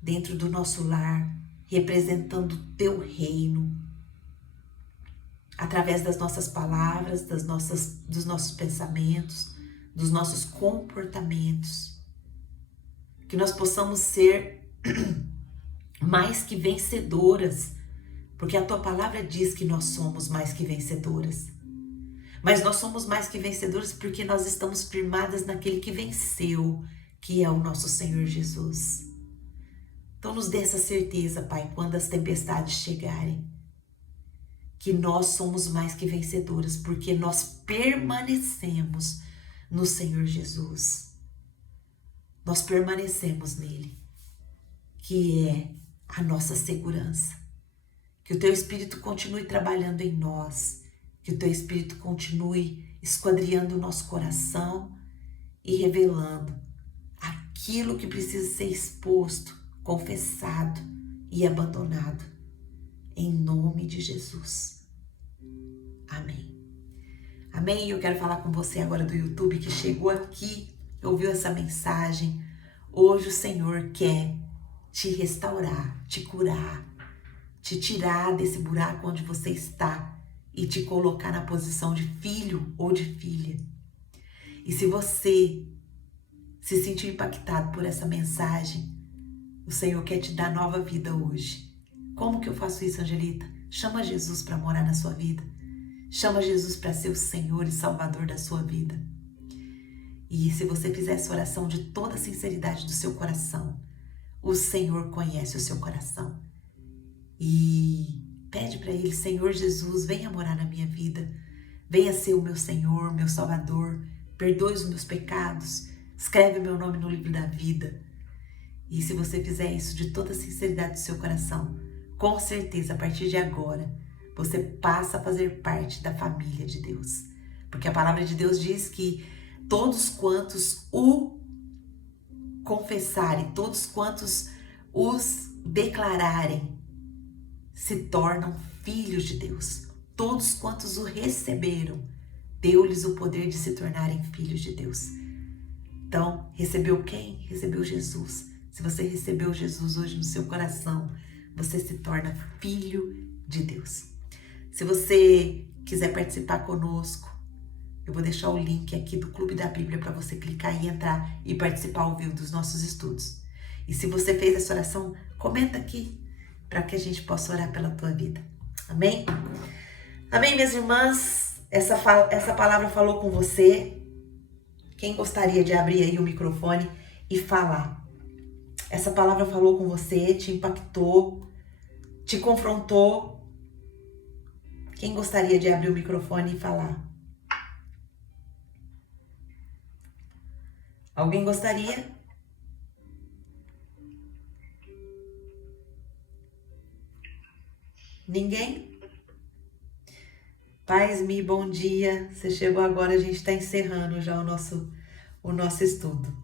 dentro do nosso lar, representando o teu reino, através das nossas palavras, dos nossos pensamentos, dos nossos comportamentos, que nós possamos ser mais que vencedoras, porque a tua palavra diz que nós somos mais que vencedoras. Mas nós somos mais que vencedoras porque nós estamos firmadas naquele que venceu, que é o nosso Senhor Jesus. Então nos dê essa certeza, Pai, quando as tempestades chegarem, que nós somos mais que vencedoras, porque nós permanecemos no Senhor Jesus. Nós permanecemos nele, que é a nossa segurança. Que o teu Espírito continue trabalhando em nós, que o teu Espírito continue esquadriando o nosso coração e revelando aquilo que precisa ser exposto, confessado e abandonado. Em nome de Jesus. Amém. Amém. E eu quero falar com você agora do YouTube que chegou aqui, ouviu essa mensagem. Hoje o Senhor quer te restaurar, te curar, te tirar desse buraco onde você está e te colocar na posição de filho ou de filha. E se você se sentiu impactado por essa mensagem, o Senhor quer te dar nova vida hoje. Como que eu faço isso, Angelita? Chama Jesus para morar na sua vida. Chama Jesus para ser o Senhor e Salvador da sua vida. E se você fizer essa oração de toda a sinceridade do seu coração, o Senhor conhece o seu coração. E pede para Ele: Senhor Jesus, venha morar na minha vida. Venha ser o meu Senhor, meu Salvador. Perdoe os meus pecados. Escreve o meu nome no livro da vida. E se você fizer isso de toda a sinceridade do seu coração, com certeza, a partir de agora, você passa a fazer parte da família de Deus. Porque a palavra de Deus diz que todos quantos o confessarem, todos quantos os declararem, se tornam filhos de Deus. Todos quantos o receberam, deu-lhes o poder de se tornarem filhos de Deus. Então, recebeu quem? Recebeu Jesus. Se você recebeu Jesus hoje no seu coração, você se torna filho de Deus. Se você quiser participar conosco, eu vou deixar o link aqui do Clube da Bíblia para você clicar e entrar e participar ao vivo dos nossos estudos. E se você fez essa oração, comenta aqui para que a gente possa orar pela tua vida. Amém? Amém, minhas irmãs? Essa palavra falou com você? Quem gostaria de abrir aí o microfone e falar? Essa palavra falou com você, te impactou, te confrontou? Quem gostaria de abrir o microfone e falar? Alguém gostaria? Ninguém? Paz-me, bom dia. Você chegou agora, a gente está encerrando já o nosso estudo.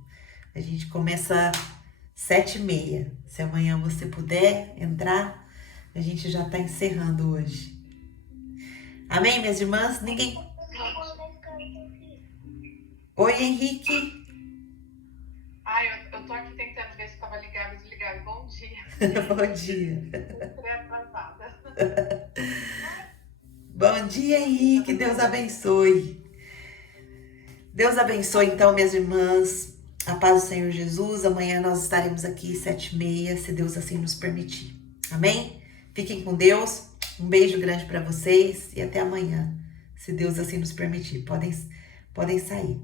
A gente começa 7h30. Se amanhã você puder entrar, a gente já está encerrando hoje. Amém, minhas irmãs? Ninguém? Oi, Henrique. Eu tô aqui tentando ver se estava ligado ou desligado. Bom dia. Bom dia. Estou atrasada. Bom dia, Henrique. Deus abençoe. Deus abençoe, então, minhas irmãs. A paz do Senhor Jesus. Amanhã nós estaremos aqui 7h30, se Deus assim nos permitir. Amém? Fiquem com Deus. Um beijo grande para vocês e até amanhã, se Deus assim nos permitir. Podem sair.